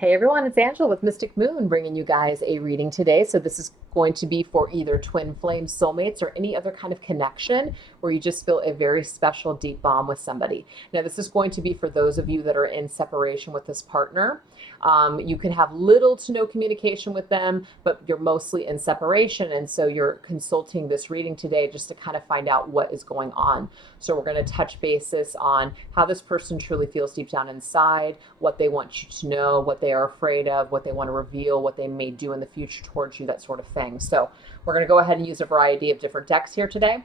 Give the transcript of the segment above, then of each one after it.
Hey everyone, it's Angela with Mystic Moon bringing you guys a reading today. So this is going to be for either twin flame soulmates or any other kind of connection where you just feel a very special deep bond with somebody. Now this is going to be for those of you that are in separation with this partner. You can have little to no communication with them, but you're mostly in separation, and so you're consulting this reading today just to kind of find out what is going on. So we're going to touch basis on how this person truly feels deep down inside, what they want you to know, what they are afraid of, what they want to reveal, what they may do in the future towards you, that sort of thing. So we're going to go ahead and use a variety of different decks here today.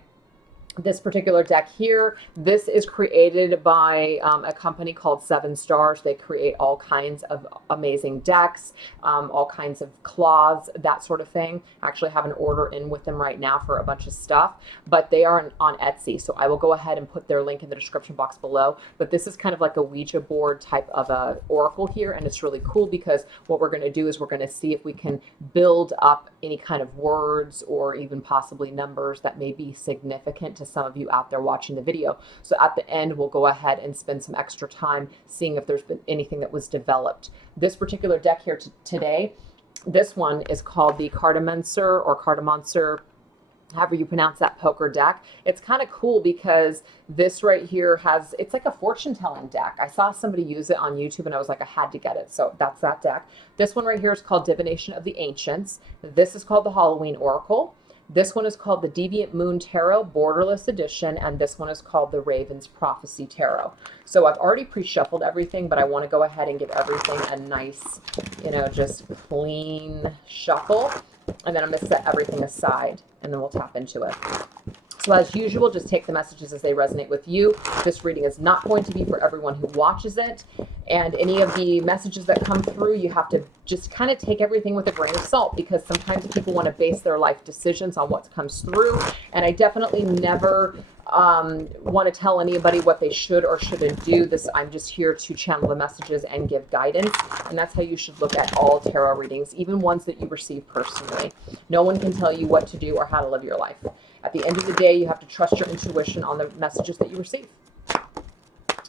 This particular deck here, this is created by a company called 7 Stars. They create all kinds of amazing decks, all kinds of cloths, that sort of thing. I actually have an order in with them right now for a bunch of stuff, but they are on Etsy. So I will go ahead and put their link in the description box below. But this is kind of like a Ouija board type of a oracle here, and it's really cool because what we're going to do is we're going to see if we can build up any kind of words or even possibly numbers that may be significant to some of you out there watching the video. So at the end, we'll go ahead and spend some extra time seeing if there's been anything that was developed. This particular deck here today, this one is called the Cardamoncer or Cardamoncer, however you pronounce that, poker deck. It's kind of cool because this right here has, it's like a fortune telling deck. I saw somebody use it on YouTube and I was like, I had to get it. So that's that deck. This one right here is called Divination of the Ancients. This is called the Halloween Oracle. This one is called the Deviant Moon Tarot Borderless Edition, and this one is called the Raven's Prophecy Tarot. So I've already pre-shuffled everything, but I want to go ahead and give everything a nice, just clean shuffle. And then I'm going to set everything aside, and then we'll tap into it. So as usual, just take the messages as they resonate with you. This reading is not going to be for everyone who watches it. And any of the messages that come through, you have to just kind of take everything with a grain of salt, because sometimes people want to base their life decisions on what comes through. And I definitely never want to tell anybody what they should or shouldn't do. I'm just here to channel the messages and give guidance. And that's how you should look at all tarot readings, even ones that you receive personally. No one can tell you what to do or how to live your life. At the end of the day, you have to trust your intuition on the messages that you receive.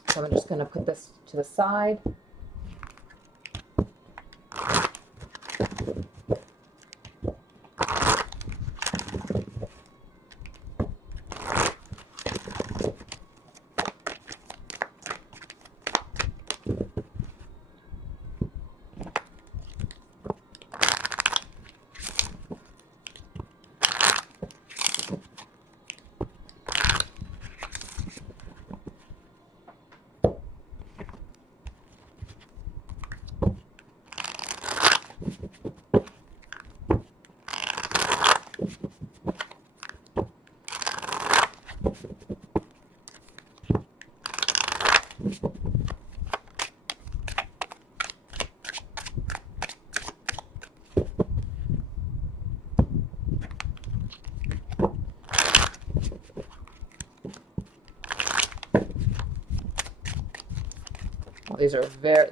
So I'm just going to put this to the side.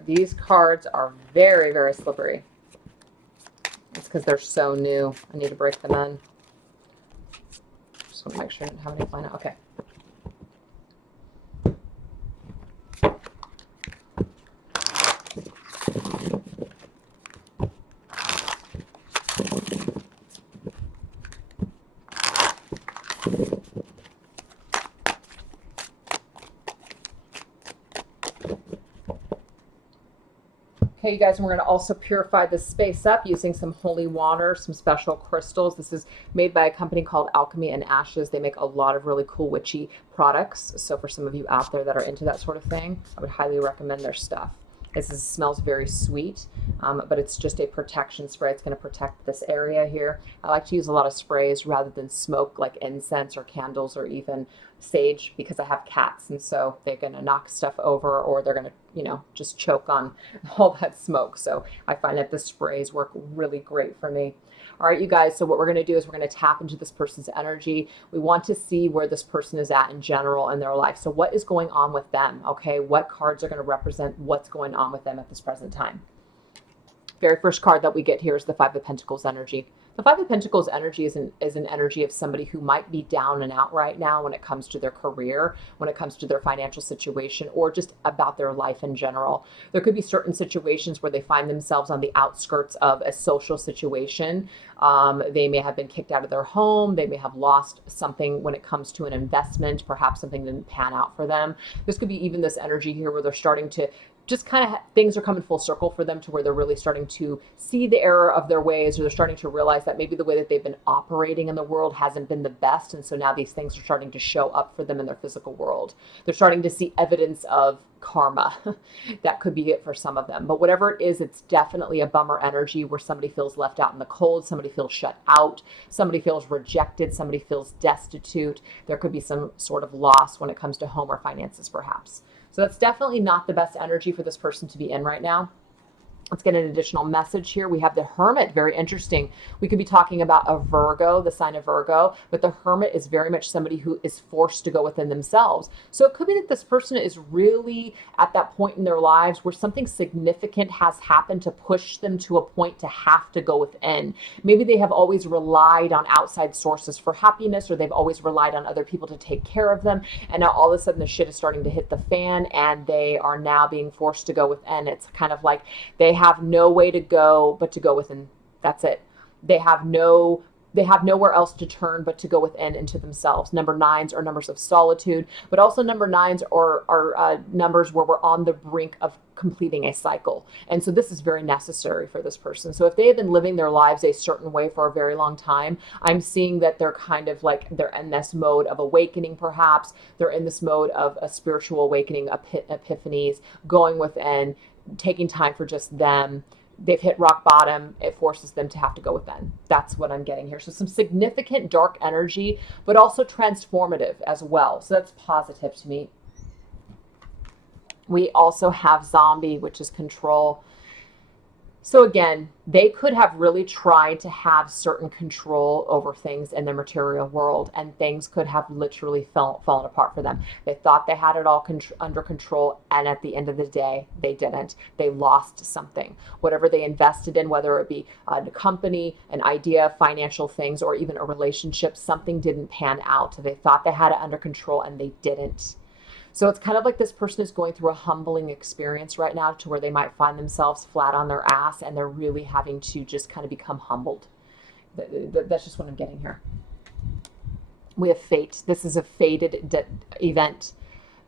These cards are very, very slippery. It's because they're so new. I need to break them in. Just want to make sure I don't have any flying out. Okay. Okay, you guys, and we're going to also purify this space up using some holy water, some special crystals. This is made by a company called Alchemy Ashes. They make a lot of really cool witchy products. So for some of you out there that are into that sort of thing, I would highly recommend their stuff. Smells very sweet, but it's just a protection spray. It's going to protect this area here. I like to use a lot of sprays rather than smoke, like incense or candles or even sage, because I have cats, and so they're going to knock stuff over, or they're going to, just choke on all that smoke. So I find that the sprays work really great for me. All right, you guys, so what we're going to do is we're going to tap into this person's energy. We want to see where this person is at in general in their life. So what is going on with them, okay? What cards are going to represent what's going on with them at this present time? Very first card that we get here is the Five of Pentacles energy. The Five of Pentacles energy is an energy of somebody who might be down and out right now when it comes to their career, when it comes to their financial situation, or just about their life in general. There could be certain situations where they find themselves on the outskirts of a social situation. They may have been kicked out of their home. They may have lost something when it comes to an investment. Perhaps something didn't pan out for them. This could be even this energy here where they're starting to just kind of things are coming full circle for them to where they're really starting to see the error of their ways, or they're starting to realize that maybe the way that they've been operating in the world hasn't been the best. And so now these things are starting to show up for them in their physical world. They're starting to see evidence of karma. That could be it for some of them. But whatever it is, it's definitely a bummer energy where somebody feels left out in the cold, somebody feels shut out, somebody feels rejected, somebody feels destitute. There could be some sort of loss when it comes to home or finances, perhaps. So that's definitely not the best energy for this person to be in right now. Let's get an additional message here. We have the Hermit, very interesting. We could be talking about a Virgo, the sign of Virgo, but the Hermit is very much somebody who is forced to go within themselves. So it could be that this person is really at that point in their lives where something significant has happened to push them to a point to have to go within. Maybe they have always relied on outside sources for happiness, or they've always relied on other people to take care of them. And now all of a sudden the shit is starting to hit the fan and they are now being forced to go within. It's kind of like they have no way to go but to go within. That's it. They have nowhere else to turn but to go within into themselves. Number nines are numbers of solitude, but also number nines are numbers where we're on the brink of completing a cycle. And so this is very necessary for this person. So if they have been living their lives a certain way for a very long time, I'm seeing that they're kind of like, they're in this mode of awakening, perhaps. They're in this mode of a spiritual awakening, epiphanies, going within, taking time for just them. They've hit rock bottom. It forces them to have to go within. That's what I'm getting here. So some significant dark energy, but also transformative as well. So that's positive to me. We also have Zombie, which is control. So again, they could have really tried to have certain control over things in the material world, and things could have literally fallen apart for them. They thought they had it all under control, and at the end of the day, they didn't. They lost something. Whatever they invested in, whether it be a company, an idea, financial things, or even a relationship, something didn't pan out. They thought they had it under control, and they didn't. So it's kind of like this person is going through a humbling experience right now to where they might find themselves flat on their ass and they're really having to just kind of become humbled. That's just what I'm getting here. We have fate. This is a fated event.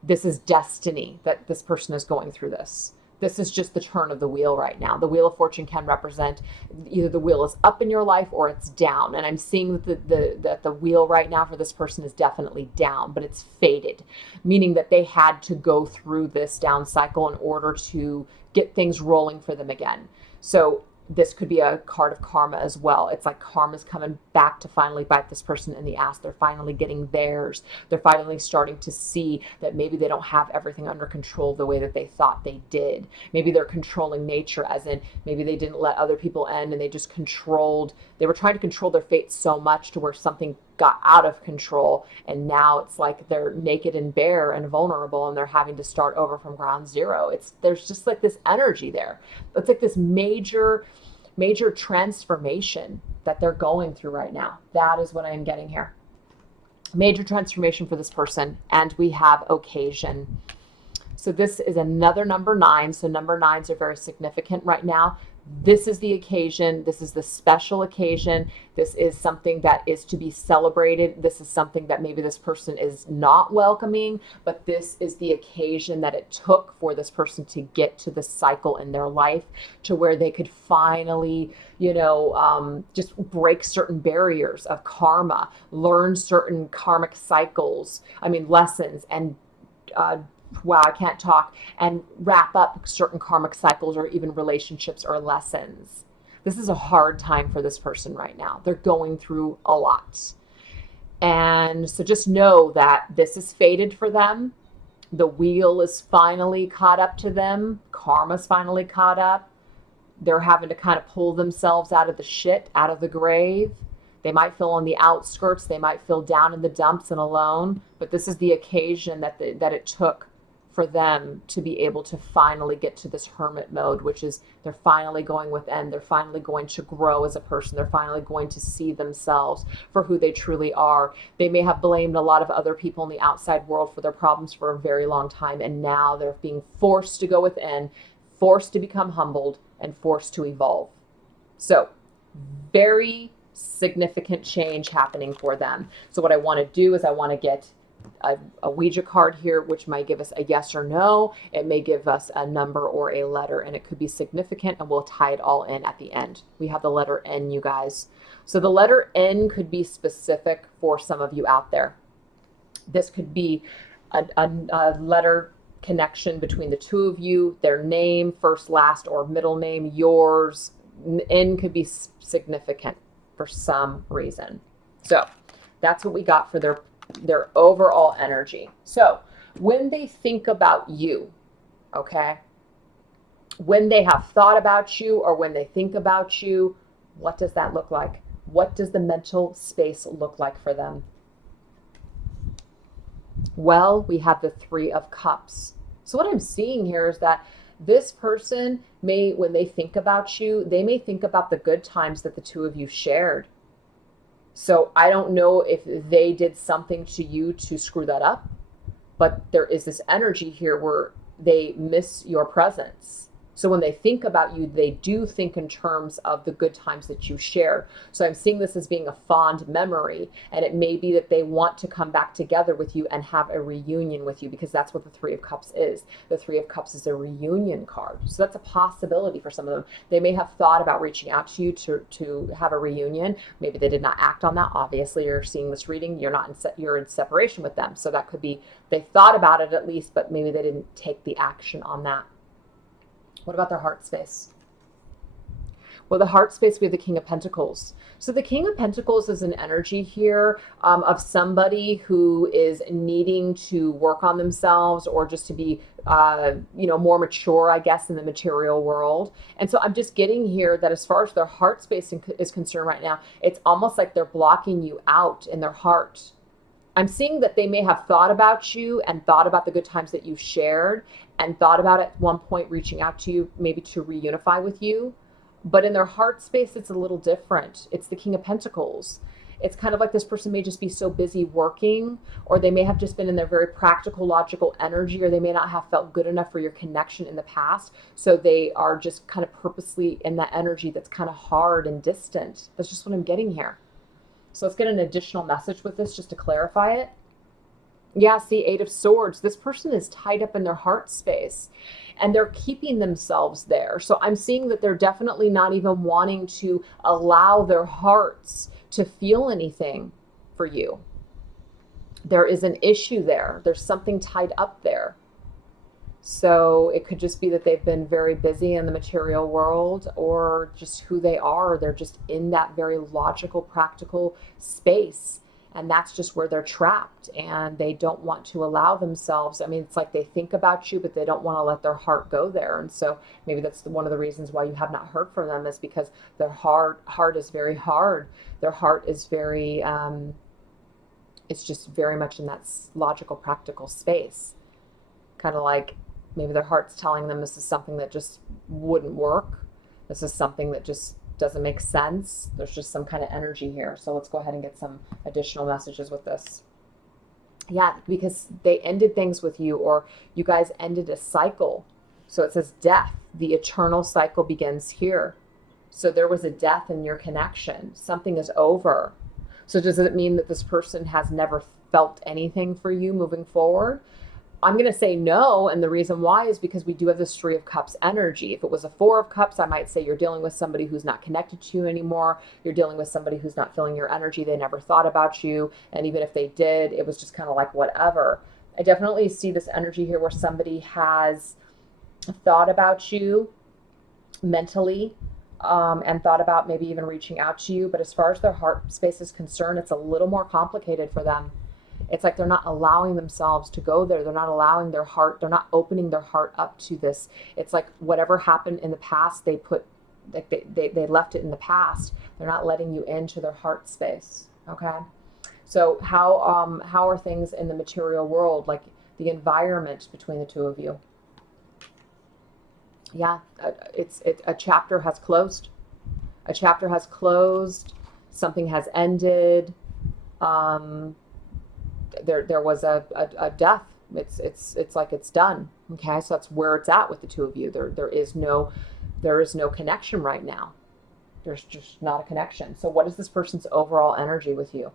This is destiny that this person is going through this. This is just the turn of the wheel right now. The Wheel of Fortune can represent either the wheel is up in your life or it's down. And I'm seeing that the wheel right now for this person is definitely down, but it's fated, meaning that they had to go through this down cycle in order to get things rolling for them again. So this could be a card of karma as well. It's like karma's coming back to finally bite this person in the ass. They're finally getting theirs. They're finally starting to see that maybe they don't have everything under control the way that they thought they did. Maybe they're controlling nature, as in maybe they didn't let other people in and they just they were trying to control their fate so much to where something got out of control, and now it's like they're naked and bare and vulnerable and they're having to start over from ground zero. There's just like this energy there. It's like this major transformation that they're going through right now. That is what I am getting here. Major transformation for this person. And we have occasion. So this is another number 9. So number 9s are very significant right now. This is the occasion. This is the special occasion. This is something that is to be celebrated. This is something that maybe this person is not welcoming, but this is the occasion that it took for this person to get to the cycle in their life to where they could finally, just break certain barriers of karma, learn certain karmic lessons, and wow, I can't talk, and wrap up certain karmic cycles or even relationships or lessons. This is a hard time for this person right now. They're going through a lot. And so just know that this is fated for them. The wheel is finally caught up to them. Karma's finally caught up. They're having to kind of pull themselves out of the shit, out of the grave. They might feel on the outskirts. They might feel down in the dumps and alone. But this is the occasion that it took for them to be able to finally get to this hermit mode, which is they're finally going within, they're finally going to grow as a person, they're finally going to see themselves for who they truly are. They may have blamed a lot of other people in the outside world for their problems for a very long time, and now they're being forced to go within, forced to become humbled, and forced to evolve. So very significant change happening for them. So what I want to do is I want to get a Ouija card here, which might give us a yes or no. It may give us a number or a letter, and it could be significant, and we'll tie it all in at the end. We have the letter N, you guys. So the letter N could be specific for some of you out there. This could be a letter connection between the two of you, their name, first, last, or middle name, yours. N could be significant for some reason. So that's what we got for their overall energy. So when they think about you, okay, when they have thought about you or when they think about you, what does that look like? What does the mental space look like for them? Well, we have the Three of Cups. So what I'm seeing here is that this person may, when they think about you, they may think about the good times that the two of you shared. So I don't know if they did something to you to screw that up, but there is this energy here where they miss your presence. So when they think about you, they do think in terms of the good times that you shared. So I'm seeing this as being a fond memory, and it may be that they want to come back together with you and have a reunion with you, because that's what the Three of Cups is. The Three of Cups is a reunion card. So that's a possibility for some of them. They may have thought about reaching out to you to have a reunion. Maybe they did not act on that. Obviously, you're seeing this reading, you're in separation with them. So that could be they thought about it at least, but maybe they didn't take the action on that. What about their heart space? Well, the heart space, we have the King of Pentacles. So the King of Pentacles is an energy here of somebody who is needing to work on themselves, or just to be, more mature, I guess, in the material world. And so I'm just getting here that as far as their heart space is concerned right now, it's almost like they're blocking you out in their heart. I'm seeing that they may have thought about you and thought about the good times that you shared, and thought about at one point reaching out to you, maybe to reunify with you. But in their heart space, it's a little different. It's the King of Pentacles. It's kind of like this person may just be so busy working, or they may have just been in their very practical, logical energy, or they may not have felt good enough for your connection in the past. So they are just kind of purposely in that energy that's kind of hard and distant. That's just what I'm getting here. So let's get an additional message with this just to clarify it. Yeah, see, Eight of Swords. This person is tied up in their heart space, and they're keeping themselves there. So I'm seeing that they're definitely not even wanting to allow their hearts to feel anything for you. There is an issue there. There's something tied up there. So it could just be that they've been very busy in the material world, or just who they are. They're just in that very logical, practical space. And that's just where they're trapped, and they don't want to allow themselves. I mean, it's like they think about you, but they don't want to let their heart go there. And so maybe that's one of the reasons why you have not heard from them, is because their heart is very hard. Their heart is very, it's just very much in that logical, practical space. Kind of like maybe their heart's telling them this is something that just wouldn't work. This is something that just doesn't make sense. There's just some kind of energy here. So let's go ahead and get some additional messages with this. Yeah, because they ended things with you, or you guys ended a cycle. So it says death. The eternal cycle begins here. So there was a death in your connection. Something is over. So does it mean that this person has never felt anything for you moving forward? I'm going to say no, and the reason why is because we do have this Three of Cups energy. If it was a Four of Cups, I might say you're dealing with somebody who's not connected to you anymore. You're dealing with somebody who's not feeling your energy. They never thought about you, and even if they did, it was just kind of like whatever. I definitely see this energy here where somebody has thought about you mentally, and thought about maybe even reaching out to you. But as far as their heart space is concerned, it's a little more complicated for them. It's like they're not allowing themselves to go there. They're not allowing their heart. They're not opening their heart up to this. It's like whatever happened in the past, they left it in the past. They're not letting you into their heart space. Okay. So how are things in the material world? Like the environment between the two of you. Yeah, it's a chapter has closed. A chapter has closed. Something has ended. There was a death. It's like it's done. Okay, so that's where it's at with the two of you. There is no connection right now. There's just not a connection. So what is this person's overall energy with you?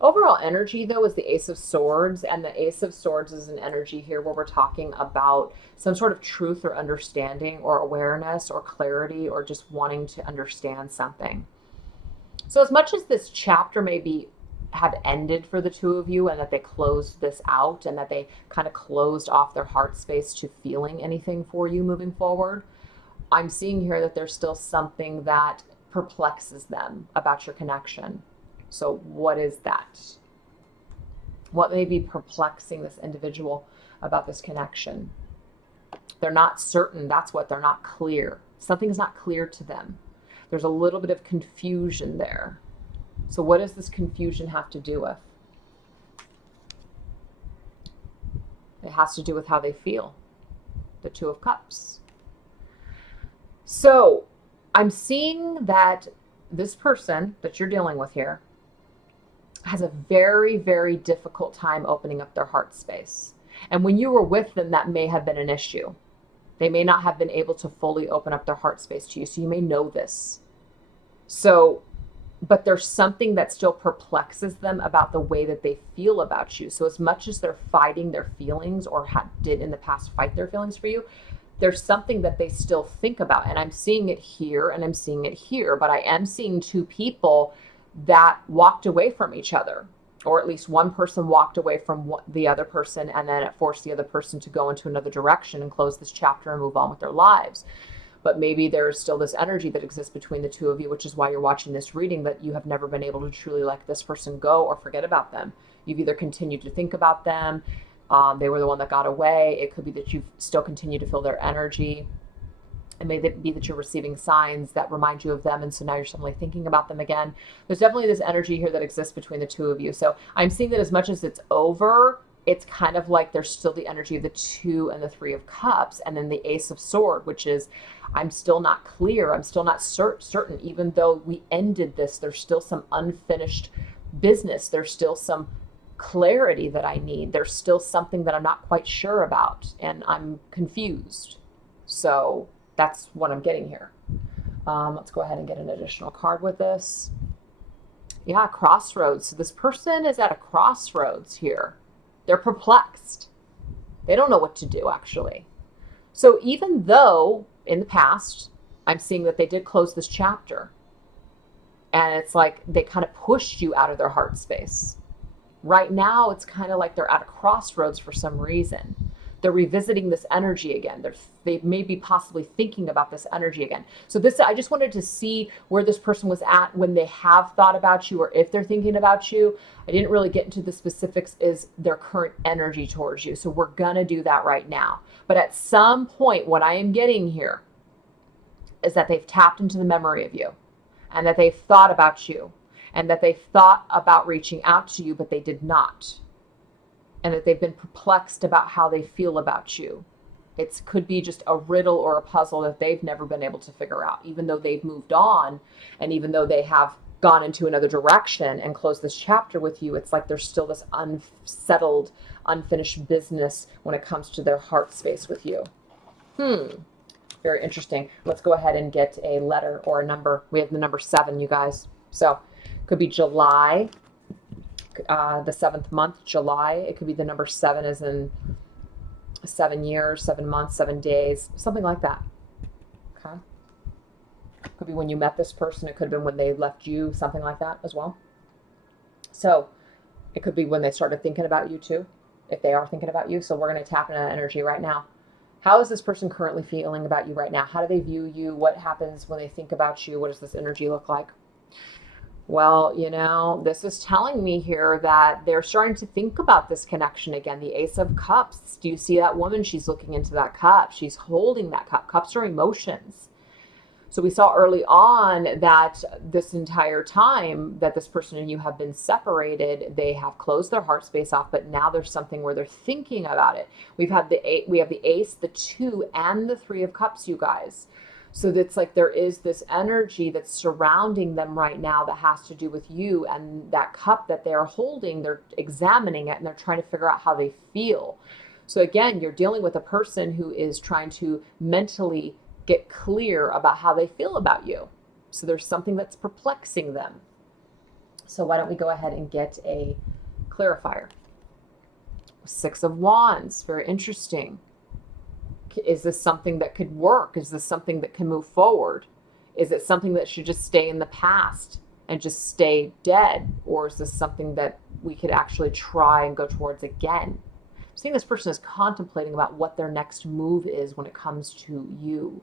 Overall energy, though, is the Ace of Swords, and the Ace of Swords is an energy here where we're talking about some sort of truth or understanding or awareness or clarity or just wanting to understand something. So as much as this chapter maybe had ended for the two of you and that they closed this out and that they kind of closed off their heart space to feeling anything for you moving forward, I'm seeing here that there's still something that perplexes them about your connection. So what is that? What may be perplexing this individual about this connection? They're not certain. That's what, they're not clear. Something's not clear to them. There's a little bit of confusion there. So what does this confusion have to do with? It has to do with how they feel. The Two of Cups. So I'm seeing that this person that you're dealing with here has a very, very difficult time opening up their heart space. And when you were with them, that may have been an issue. They may not have been able to fully open up their heart space to you. So you may know this. So, but there's something that still perplexes them about the way that they feel about you. So as much as they're fighting their feelings or did in the past fight their feelings for you, there's something that they still think about. And I'm seeing it here and I'm seeing it here, but I am seeing two people that walked away from each other, or at least one person walked away from the other person, and then it forced the other person to go into another direction and close this chapter and move on with their lives. But maybe there's still this energy that exists between the two of you, which is why you're watching this reading, that you have never been able to truly let this person go or forget about them. You've either continued to think about them, they were the one that got away. It could be that you still continue to feel their energy. It may be that you're receiving signs that remind you of them, and so now you're suddenly thinking about them again. There's definitely this energy here that exists between the two of you. So I'm seeing that as much as it's over, it's kind of like there's still the energy of the Two and the Three of Cups, and then the Ace of Sword, which is, I'm still not clear. I'm still not certain. Even though we ended this, there's still some unfinished business. There's still some clarity that I need. There's still something that I'm not quite sure about, and I'm confused. So that's what I'm getting here. Let's go ahead and get an additional card with this. Yeah, crossroads. So this person is at a crossroads here. They're perplexed. They don't know what to do, actually. So even though in the past, I'm seeing that they did close this chapter, and it's like they kind of pushed you out of their heart space. Right now, it's kind of like they're at a crossroads for some reason. They're revisiting this energy again. They may be possibly thinking about this energy again. So this, I just wanted to see where this person was at when they have thought about you, or if they're thinking about you. I didn't really get into the specifics, is their current energy towards you. So we're going to do that right now. But at some point, what I am getting here is that they've tapped into the memory of you, and that they've thought about you, and that they thought about reaching out to you, but they did not. And that they've been perplexed about how they feel about you. It could be just a riddle or a puzzle that they've never been able to figure out, even though they've moved on, and even though they have gone into another direction and closed this chapter with you. It's like there's still this unsettled, unfinished business when it comes to their heart space with you. Very interesting. Let's go ahead and get a letter or a number. We have the number 7, you guys. So it could be July, the 7th month, July. It could be the number 7 as in 7 years, 7 months, 7 days, something like that. Okay. Could be when you met this person. It could have been when they left you, something like that as well. So it could be when they started thinking about you too, if they are thinking about you. So we're going to tap into that energy right now. How is this person currently feeling about you right now? How do they view you? What happens when they think about you? What does this energy look like? Well, you know, this is telling me here that they're starting to think about this connection again. The Ace of Cups. Do you see that woman? She's looking into that cup. She's holding that cup. Cups are emotions. So we saw early on that this entire time that this person and you have been separated, they have closed their heart space off, but now there's something where they're thinking about it. We have the ace, the 2, and the 3 of cups, you guys. So that's like there is this energy that's surrounding them right now that has to do with you, and that cup that they're holding, they're examining it and they're trying to figure out how they feel. So again, you're dealing with a person who is trying to mentally get clear about how they feel about you. So there's something that's perplexing them. So why don't we go ahead and get a clarifier? 6 of Wands, very interesting. Is this something that could work? Is this something that can move forward? Is it something that should just stay in the past and just stay dead? Or is this something that we could actually try and go towards again? I'm seeing this person is contemplating about what their next move is when it comes to you.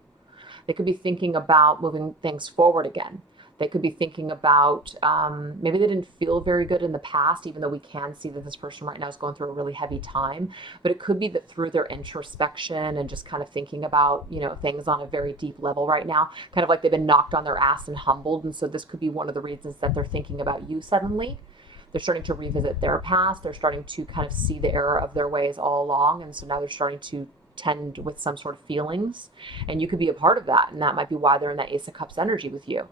They could be thinking about moving things forward again. They could be thinking about maybe they didn't feel very good in the past, even though we can see that this person right now is going through a really heavy time. But it could be that through their introspection and just kind of thinking about, things on a very deep level right now, kind of like they've been knocked on their ass and humbled. And so this could be one of the reasons that they're thinking about you suddenly. They're starting to revisit their past. They're starting to kind of see the error of their ways all along. And so now they're starting to tend with some sort of feelings, and you could be a part of that, and that might be why they're in that Ace of Cups energy with you.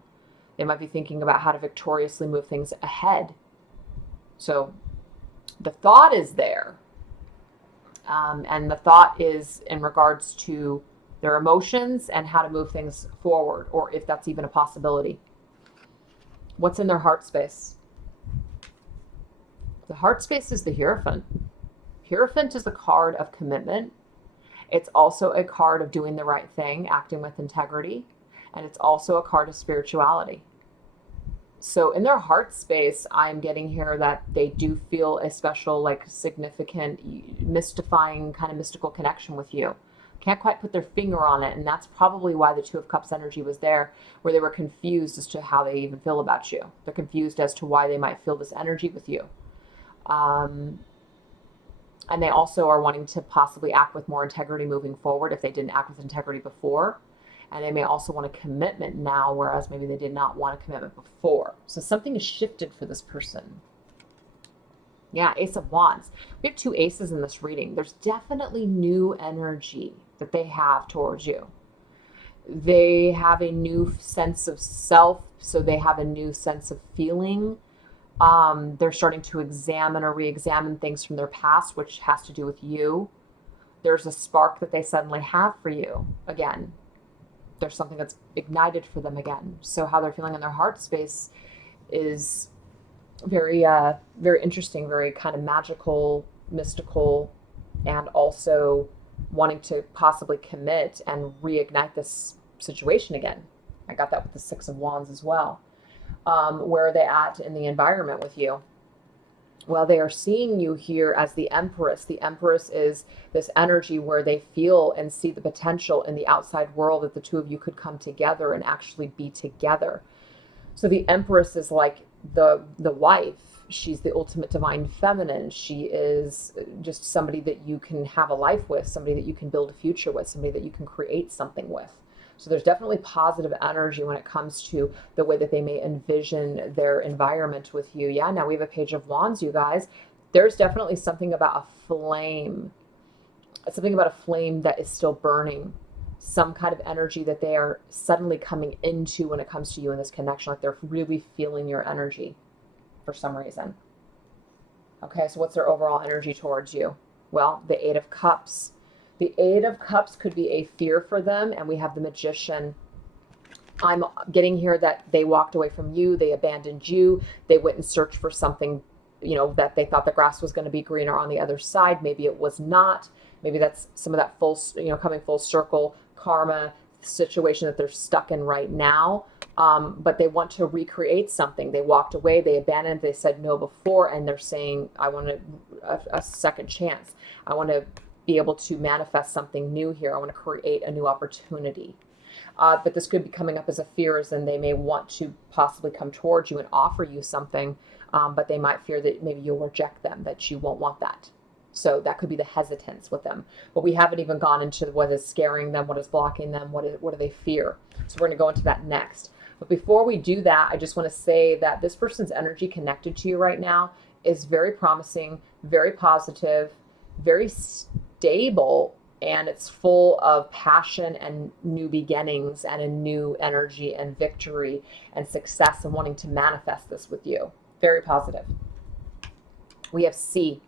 They might be thinking about how to victoriously move things ahead. So the thought is there, and the thought is in regards to their emotions and how to move things forward, or if that's even a possibility. What's in their heart space? The heart space is the Hierophant. Hierophant is a card of commitment. It's also a card of doing the right thing, acting with integrity, and it's also a card of spirituality. So in their heart space, I'm getting here that they do feel a special, like significant, mystifying, kind of mystical connection with you. Can't quite put their finger on it, and that's probably why the 2 of Cups energy was there, where they were confused as to how they even feel about you. They're confused as to why they might feel this energy with you. And they also are wanting to possibly act with more integrity moving forward if they didn't act with integrity before. And they may also want a commitment now, whereas maybe they did not want a commitment before. So something has shifted for this person. Yeah, Ace of Wands. We have 2 aces in this reading. There's definitely new energy that they have towards you. They have a new sense of self, so they have a new sense of feeling. They're starting to examine or re-examine things from their past, which has to do with you. There's a spark that they suddenly have for you again. There's something that's ignited for them again. So how they're feeling in their heart space is very, very interesting, very kind of magical, mystical, and also wanting to possibly commit and reignite this situation again. I got that with the 6 of Wands as well. Where are they at in the environment with you? Well, they are seeing you here as the Empress. The Empress is this energy where they feel and see the potential in the outside world that the 2 of you could come together and actually be together. So the Empress is like the wife. She's the ultimate divine feminine. She is just somebody that you can have a life with, somebody that you can build a future with, somebody that you can create something with. So there's definitely positive energy when it comes to the way that they may envision their environment with you. Yeah, now we have a Page of Wands, you guys. There's definitely something about a flame. Something about a flame that is still burning. Some kind of energy that they are suddenly coming into when it comes to you in this connection. Like they're really feeling your energy for some reason. Okay, so what's their overall energy towards you? Well, the 8 of Cups. The 8 of Cups could be a fear for them, and we have the Magician. I'm getting here that they walked away from you, they abandoned you, they went and searched for something, that they thought the grass was going to be greener on the other side. Maybe it was not. Maybe that's some of that full, coming full circle karma situation that they're stuck in right now. But they want to recreate something. They walked away, they abandoned, they said no before, and they're saying, I want a second chance. I want to be able to manifest something new here. I want to create a new opportunity. But this could be coming up as a fear, as in they may want to possibly come towards you and offer you something, but they might fear that maybe you'll reject them, that you won't want that. So that could be the hesitance with them. But we haven't even gone into what is scaring them, what is blocking them, what do they fear. So we're going to go into that next. But before we do that, I just want to say that this person's energy connected to you right now is very promising, very positive, very stable, and it's full of passion and new beginnings and a new energy and victory and success and wanting to manifest this with you. Very positive. We have C.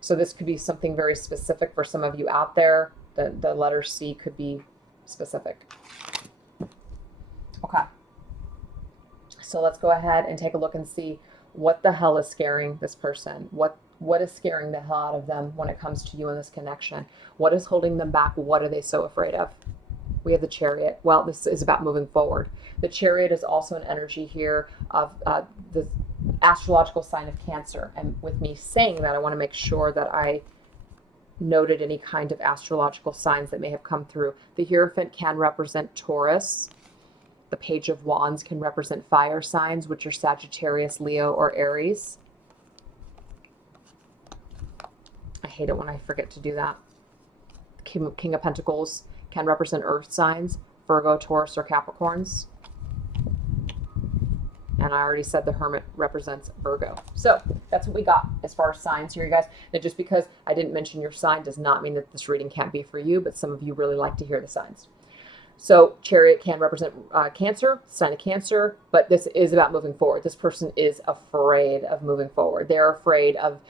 So this could be something very specific for some of you out there. The letter C could be specific. Okay. So let's go ahead and take a look and see what the hell is scaring this person. What is scaring the hell out of them when it comes to you and this connection? What is holding them back? What are they so afraid of? We have the Chariot. Well, this is about moving forward. The Chariot is also an energy here of the astrological sign of Cancer. And with me saying that, I want to make sure that I noted any kind of astrological signs that may have come through. The Hierophant can represent Taurus. The Page of Wands can represent fire signs, which are Sagittarius, Leo, or Aries. I hate it when I forget to do that. King of Pentacles can represent earth signs, Virgo, Taurus, or Capricorns. And I already said the Hermit represents Virgo. So that's what we got as far as signs here, you guys. Now, just because I didn't mention your sign does not mean that this reading can't be for you, but some of you really like to hear the signs. So Chariot can represent Cancer, sign of Cancer, but this is about moving forward. This person is afraid of moving forward. They're afraid of,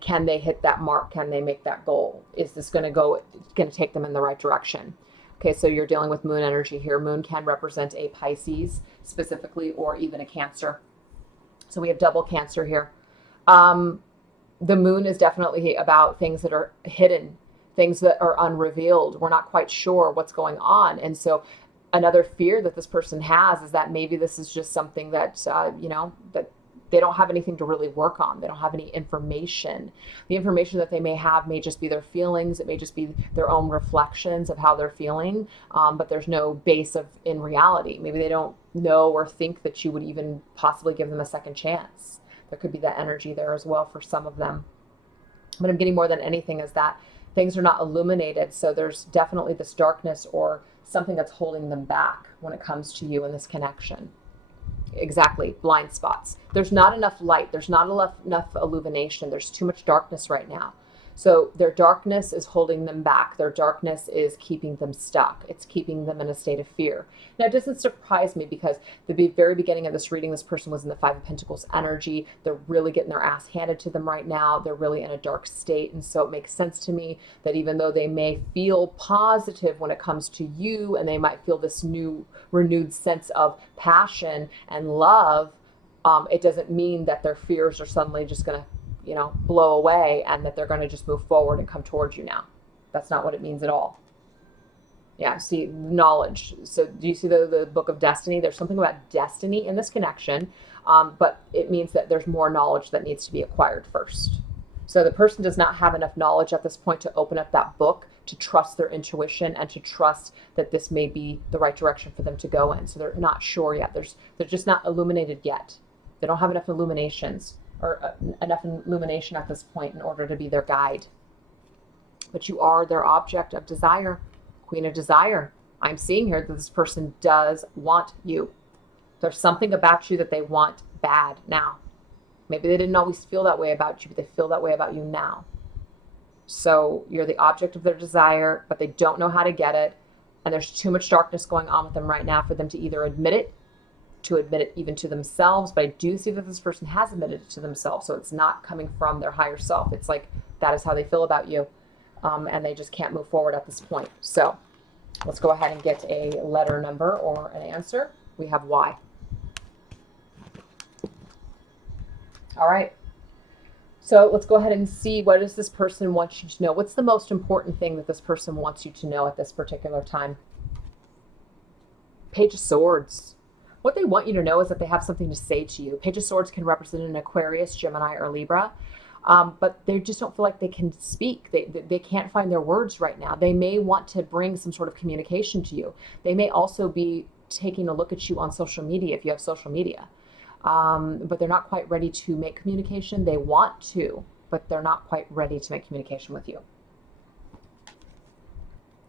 can they hit that mark? Can they make that goal? Is this going to take them in the right direction? Okay, so you're dealing with moon energy here. Moon can represent a Pisces specifically, or even a Cancer. So we have double Cancer here. The moon is definitely about things that are hidden, things that are unrevealed. We're not quite sure what's going on. And so another fear that this person has is that maybe this is just something that, that they don't have anything to really work on. They don't have any information. The information that they may have may just be their feelings. It may just be their own reflections of how they're feeling, but there's no base in reality. Maybe they don't know or think that you would even possibly give them a second chance. There could be that energy there as well for some of them. But I'm getting more than anything is that things are not illuminated. So there's definitely this darkness or something that's holding them back when it comes to you and this connection. Exactly, blind spots. There's not enough light. There's not enough illumination. There's too much darkness right now. So their darkness is holding them back. Their darkness is keeping them stuck. It's keeping them in a state of fear. Now, it doesn't surprise me because the very beginning of this reading, this person was in the Five of Pentacles energy. They're really getting their ass handed to them right now. They're really in a dark state. And so it makes sense to me that even though they may feel positive when it comes to you, and they might feel this new renewed sense of passion and love, it doesn't mean that their fears are suddenly just going to blow away and that they're going to just move forward and come towards you now. That's not what it means at all. Yeah, see, knowledge. So do you see the book of destiny? There's something about destiny in this connection, but it means that there's more knowledge that needs to be acquired first. So the person does not have enough knowledge at this point to open up that book, to trust their intuition and to trust that this may be the right direction for them to go in. So they're not sure yet. They're just not illuminated yet. They don't have enough illuminations or enough illumination at this point in order to be their guide. But you are their object of desire, Queen of Desire. I'm seeing here that this person does want you. There's something about you that they want bad now. Maybe they didn't always feel that way about you, but they feel that way about you now. So you're the object of their desire, but they don't know how to get it. And there's too much darkness going on with them right now for them to either admit it, to admit it even to themselves. But I do see that this person has admitted it to themselves. So it's not coming from their higher self. It's like that is how they feel about you. And they just can't move forward at this point. So let's go ahead and get a letter number or an answer. We have Y. All right. So let's go ahead and see, what does this person want you to know? What's the most important thing that this person wants you to know at this particular time? Page of Swords. What they want you to know is that they have something to say to you. Page of Swords can represent an Aquarius, Gemini, or Libra, but they just don't feel like they can speak. They can't find their words right now. They may want to bring some sort of communication to you. They may also be taking a look at you on social media if you have social media. But they're not quite ready to make communication. They want to, but they're not quite ready to make communication with you.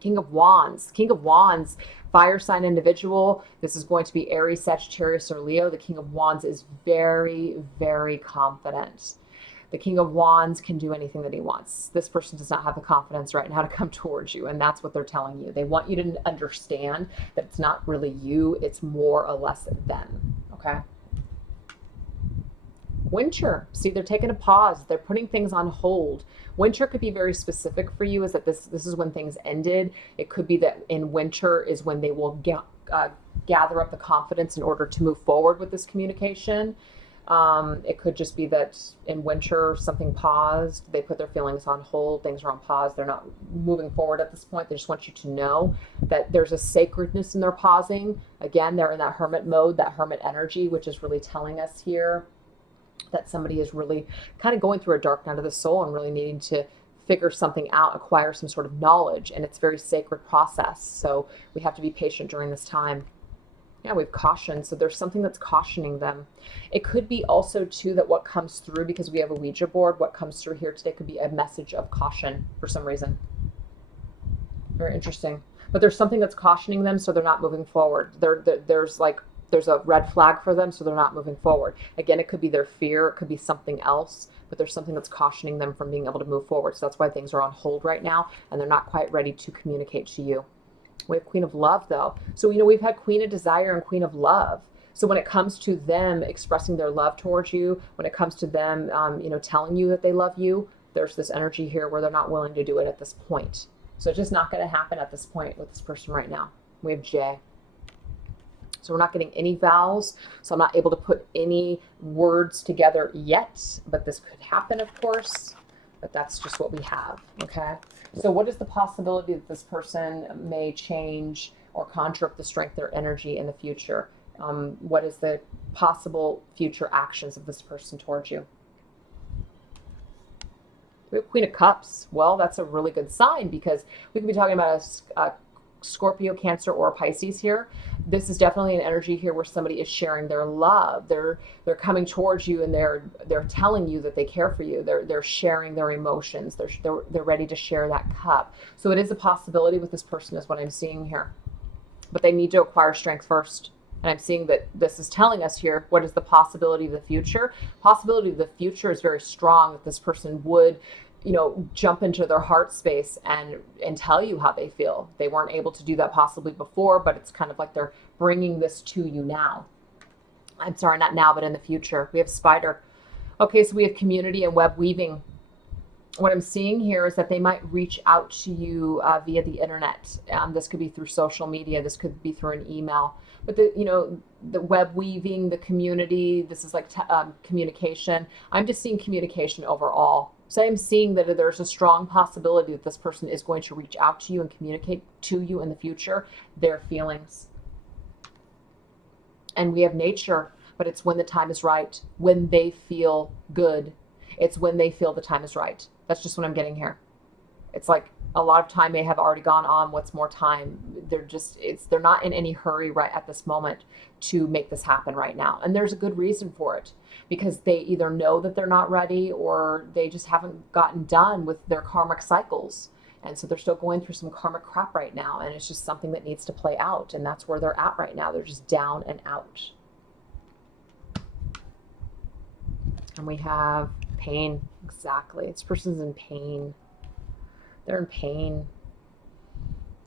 King of Wands. King of Wands, fire sign individual. This is going to be Aries, Sagittarius, or Leo. The King of Wands is very, very confident. The King of Wands can do anything that he wants. This person does not have the confidence right now to come towards you, and that's what they're telling you. They want you to understand that it's not really you, it's more or less them, okay? Winter. See, they're taking a pause. They're putting things on hold. Winter could be very specific for you, is that this is when things ended. It could be that in winter is when they will gather up the confidence in order to move forward with this communication. It could just be that in winter something paused. They put their feelings on hold. Things are on pause. They're not moving forward at this point. They just want you to know that there's a sacredness in their pausing. Again, they're in that hermit mode, that hermit energy, which is really telling us here that somebody is really kind of going through a dark night of the soul and really needing to figure something out, acquire some sort of knowledge, and it's a very sacred process. So we have to be patient during this time. Yeah, we have caution. So there's something that's cautioning them. It could be also too that what comes through, because we have a Ouija board, what comes through here today could be a message of caution for some reason. Very interesting. But there's something that's cautioning them, so they're not moving forward. There's a red flag for them, so they're not moving forward. Again, it could be their fear, it could be something else, but there's something that's cautioning them from being able to move forward. So that's why things are on hold right now, and they're not quite ready to communicate to you. We have Queen of Love, though. So, we've had Queen of Desire and Queen of Love. So when it comes to them expressing their love towards you, when it comes to them, telling you that they love you, there's this energy here where they're not willing to do it at this point. So it's just not going to happen at this point with this person right now. We have J. So we're not getting any vowels, so I'm not able to put any words together yet, but this could happen, of course, but that's just what we have, okay? So what is the possibility that this person may change or conjure up the strength, their energy in the future? What is the possible future actions of this person towards you? We have Queen of Cups. Well, that's a really good sign, because we could be talking about a Scorpio, Cancer, or Pisces here. This is definitely an energy here where somebody is sharing their love. They're coming towards you, and they're telling you that they care for you. They're sharing their emotions. They're ready to share that cup. So it is a possibility with this person, is what I'm seeing here. But they need to acquire strength first. And I'm seeing that this is telling us here, what is the possibility of the future? Possibility of the future is very strong, that this person would jump into their heart space and tell you how they feel. They weren't able to do that possibly before, but it's kind of like they're bringing this to you now. I'm sorry, not now, but in the future. We have Spider. Okay, so we have community and web weaving. What I'm seeing here is that they might reach out to you via the internet. This could be through social media. This could be through an email. But the web weaving, the community, this is like communication. I'm just seeing communication overall. So I'm seeing that there's a strong possibility that this person is going to reach out to you and communicate to you in the future their feelings. And we have nature, but it's when the time is right, when they feel good. It's when they feel the time is right. That's just what I'm getting here. It's like a lot of time may have already gone on. What's more time? They're not in any hurry right at this moment to make this happen right now. And there's a good reason for it, because they either know that they're not ready, or they just haven't gotten done with their karmic cycles. And so they're still going through some karmic crap right now. And it's just something that needs to play out. And that's where they're at right now. They're just down and out. And we have pain. Exactly. This person's in pain. They're in pain.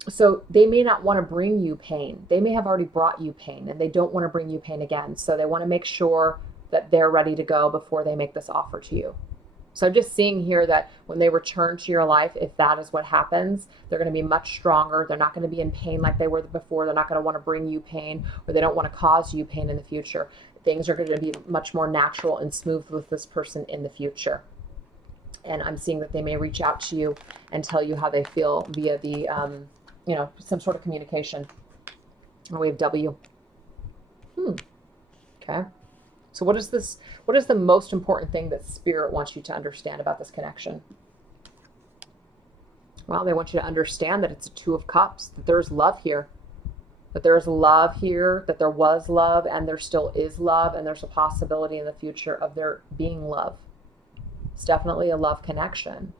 So they may not want to bring you pain. They may have already brought you pain, and they don't want to bring you pain again. So they want to make sure that they're ready to go before they make this offer to you. So I'm just seeing here that when they return to your life, if that is what happens, they're going to be much stronger. They're not going to be in pain like they were before. They're not going to want to bring you pain, or they don't want to cause you pain in the future. Things are going to be much more natural and smooth with this person in the future. And I'm seeing that they may reach out to you and tell you how they feel via the, some sort of communication. And we have W. Okay. So what is the most important thing that Spirit wants you to understand about this connection? Well, they want you to understand that it's a Two of Cups, that there's love here. That there's love here, that there was love, and there still is love, and there's a possibility in the future of there being love. It's definitely a love connection.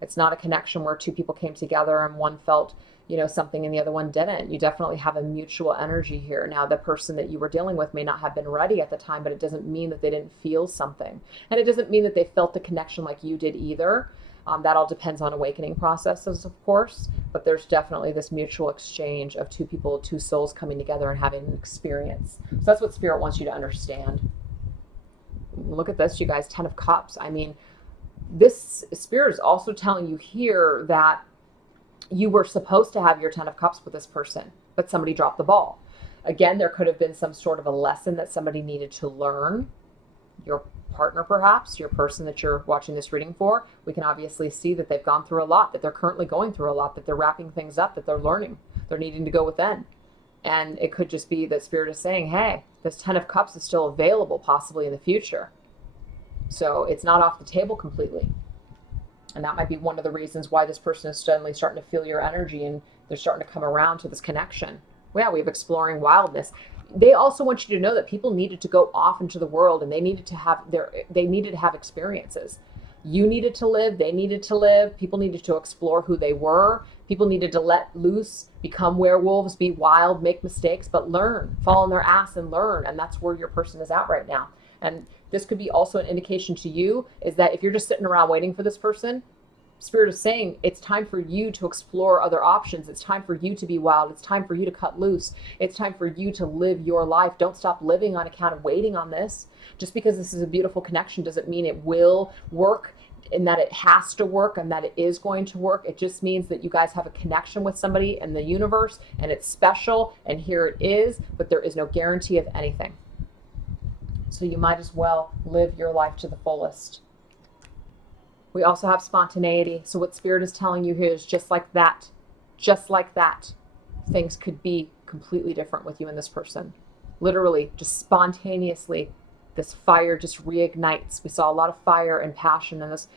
It's not a connection where two people came together and one felt, something and the other one didn't. You definitely have a mutual energy here. Now, the person that you were dealing with may not have been ready at the time, but it doesn't mean that they didn't feel something. And it doesn't mean that they felt the connection like you did either. That all depends on awakening processes, of course, but there's definitely this mutual exchange of two people, two souls coming together and having an experience. So that's what Spirit wants you to understand. Look at this, you guys, 10 of Cups. I mean, this Spirit is also telling you here that you were supposed to have your 10 of Cups with this person, but somebody dropped the ball. Again, there could have been some sort of a lesson that somebody needed to learn. Your partner, perhaps, your person that you're watching this reading for, we can obviously see that they've gone through a lot, that they're currently going through a lot, that they're wrapping things up, that they're learning, they're needing to go within. And it could just be that Spirit is saying, hey, this 10 of Cups is still available possibly in the future. So it's not off the table completely. And that might be one of the reasons why this person is suddenly starting to feel your energy and they're starting to come around to this connection. Yeah, we have exploring wildness. They also want you to know that people needed to go off into the world and they needed to have experiences. You needed to live, they needed to live, people needed to explore who they were, people needed to let loose, become werewolves, be wild, make mistakes, but learn, fall on their ass and learn. And that's where your person is at right now. And this could be also an indication to you is that if you're just sitting around waiting for this person, Spirit is saying it's time for you to explore other options. It's time for you to be wild. It's time for you to cut loose. It's time for you to live your life. Don't stop living on account of waiting on this. Just because this is a beautiful connection doesn't mean it will work and that it has to work and that it is going to work. It just means that you guys have a connection with somebody in the universe and it's special and here it is, but there is no guarantee of anything. So you might as well live your life to the fullest. We also have spontaneity. So what Spirit is telling you here is just like that, things could be completely different with you and this person. Literally, just spontaneously, this fire just reignites. We saw a lot of fire and passion in this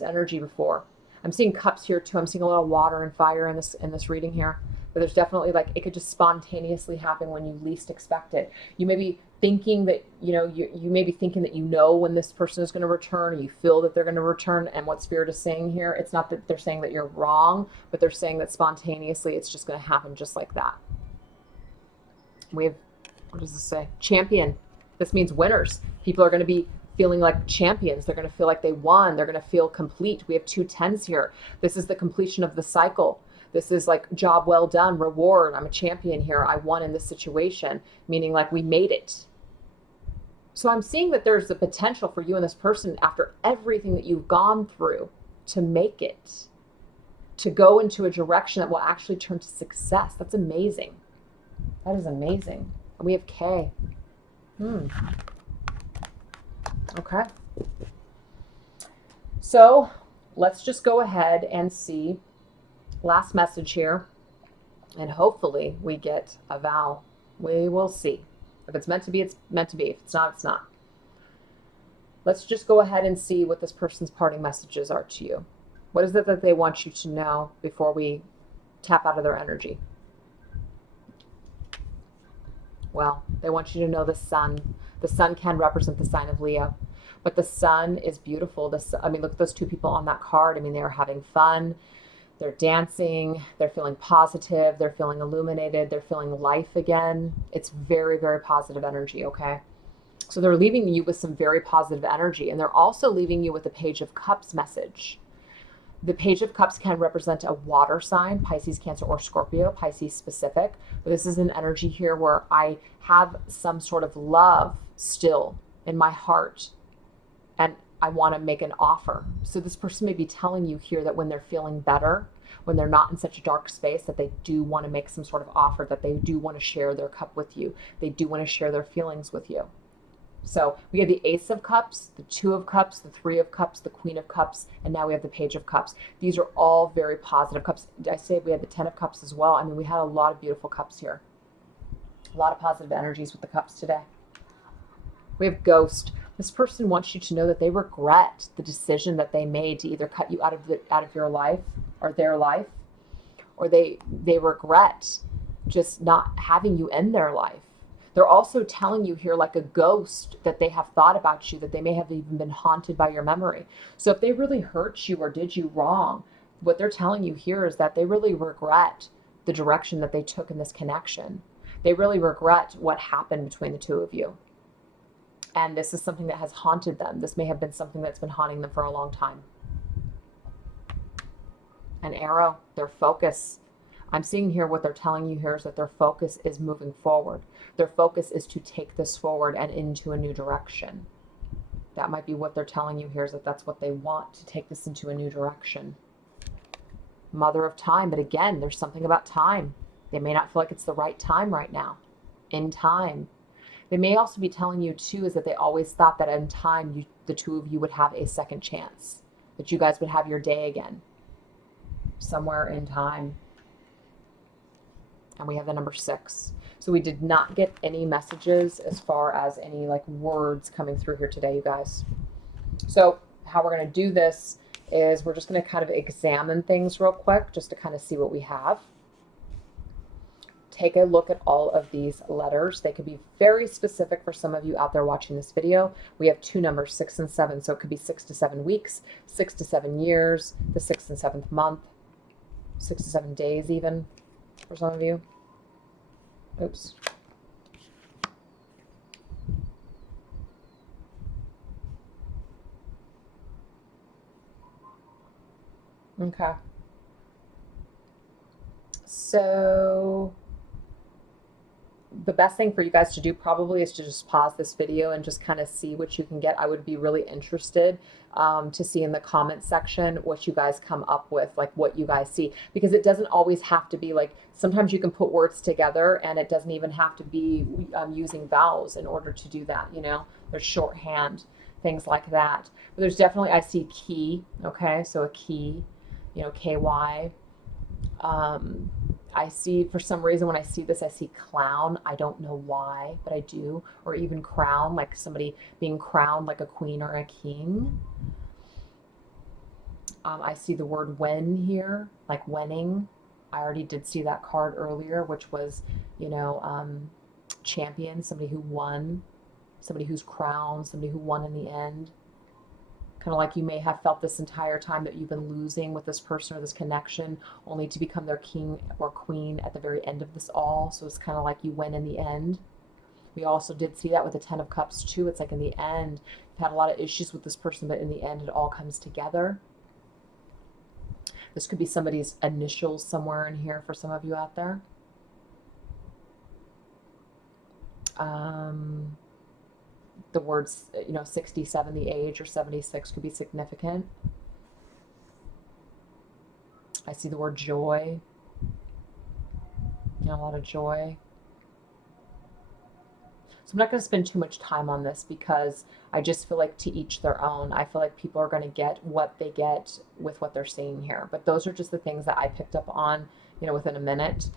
energy before. I'm seeing cups here too. I'm seeing a lot of water and fire in this reading here. But there's definitely it could just spontaneously happen when you least expect it. You may be thinking that, you may be thinking that when this person is going to return, or you feel that they're going to return. And what Spirit is saying here, it's not that they're saying that you're wrong, but they're saying that spontaneously it's just going to happen just like that. We have, what does this say? Champion. This means winners. People are going to be feeling like champions. They're going to feel like they won. They're going to feel complete. We have 2 10s here. This is the completion of the cycle. This is like job well done, reward. I'm a champion here. I won in this situation, meaning like we made it. So I'm seeing that there's the potential for you and this person, after everything that you've gone through, to make it, to go into a direction that will actually turn to success. That's amazing. That is amazing. And we have K. Okay. So let's just go ahead and see. Last message here. And hopefully we get a vow. We will see. If it's meant to be, it's meant to be. If it's not, it's not. Let's just go ahead and see what this person's parting messages are to you. What is it that they want you to know before we tap out of their energy? Well, they want you to know the sun. The sun can represent the sign of Leo. But the sun is beautiful. Look at those 2 people on that card. They are having fun. They're dancing, they're feeling positive, they're feeling illuminated, they're feeling life again. It's very, very positive energy, okay? So they're leaving you with some very positive energy, and they're also leaving you with the Page of Cups message. The Page of Cups can represent a water sign, Pisces, Cancer, or Scorpio, Pisces specific. But this is an energy here where I have some sort of love still in my heart, and I want to make an offer. So this person may be telling you here that when they're feeling better, when they're not in such a dark space, that they do want to make some sort of offer, that they do want to share their cup with you. They do want to share their feelings with you. So we have the Ace of Cups, the 2 of Cups, the 3 of Cups, the Queen of Cups, and now we have the Page of Cups. These are all very positive cups. I say we had the 10 of Cups as well. We had a lot of beautiful cups here. A lot of positive energies with the cups today. We have Ghost. This person wants you to know that they regret the decision that they made to either cut you out of your life or their life, or they regret just not having you in their life. They're also telling you here like a ghost that they have thought about you, that they may have even been haunted by your memory. So if they really hurt you or did you wrong, what they're telling you here is that they really regret the direction that they took in this connection. They really regret what happened between the two of you. And this is something that has haunted them. This may have been something that's been haunting them for a long time. An arrow, their focus. I'm seeing here what they're telling you here is that their focus is moving forward. Their focus is to take this forward and into a new direction. That might be what they're telling you here, is that that's what they want, to take this into a new direction. Mother of time, but again, there's something about time. They may not feel like it's the right time right now. In time. They may also be telling you too is that they always thought that in time the two of you would have a second chance, that you guys would have your day again. Somewhere in time. And we have the number 6. So we did not get any messages as far as any like words coming through here today, you guys. So how we're going to do this is we're just going to kind of examine things real quick just to kind of see what we have. Take a look at all of these letters. They could be very specific for some of you out there watching this video. We have 2 numbers, 6 and 7. So it could be 6 to 7 weeks, 6 to 7 years, the 6th and 7th month, 6 to 7 days even for some of you. Oops. Okay. So the best thing for you guys to do probably is to just pause this video and just kind of see what you can get. I would be really interested to see in the comment section what you guys come up with, like what you guys see, because it doesn't always have to be like, sometimes you can put words together and it doesn't even have to be using vowels in order to do that, you know, there's shorthand, things like that. But there's definitely, I see key, okay, so a key, you know, KY. I see, for some reason, when I see this, I see clown. I don't know why, but I do. Or even crown, like somebody being crowned like a queen or a king. I see the word when here, like winning. I already did see that card earlier, which was, you know, champion, somebody who won, somebody who's crowned, somebody who won in the end. Kind of like you may have felt this entire time that you've been losing with this person or this connection, only to become their king or queen at the very end of this all. So it's kind of like you win in the end. We also did see that with the 10 of Cups too. It's like in the end, you've had a lot of issues with this person, but in the end, it all comes together. This could be somebody's initials somewhere in here for some of you out there. The words, you know, 67, the age, or 76 could be significant. I see the word joy. You know, a lot of joy. So I'm not going to spend too much time on this because I just feel like to each their own. I feel like people are going to get what they get with what they're seeing here. But those are just the things that I picked up on, you know, within a minute.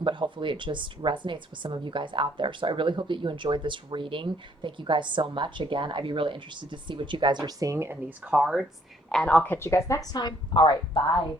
But hopefully it just resonates with some of you guys out there. So I really hope that you enjoyed this reading. Thank you guys so much. Again, I'd be really interested to see what you guys are seeing in these cards. And I'll catch you guys next time. All right, bye.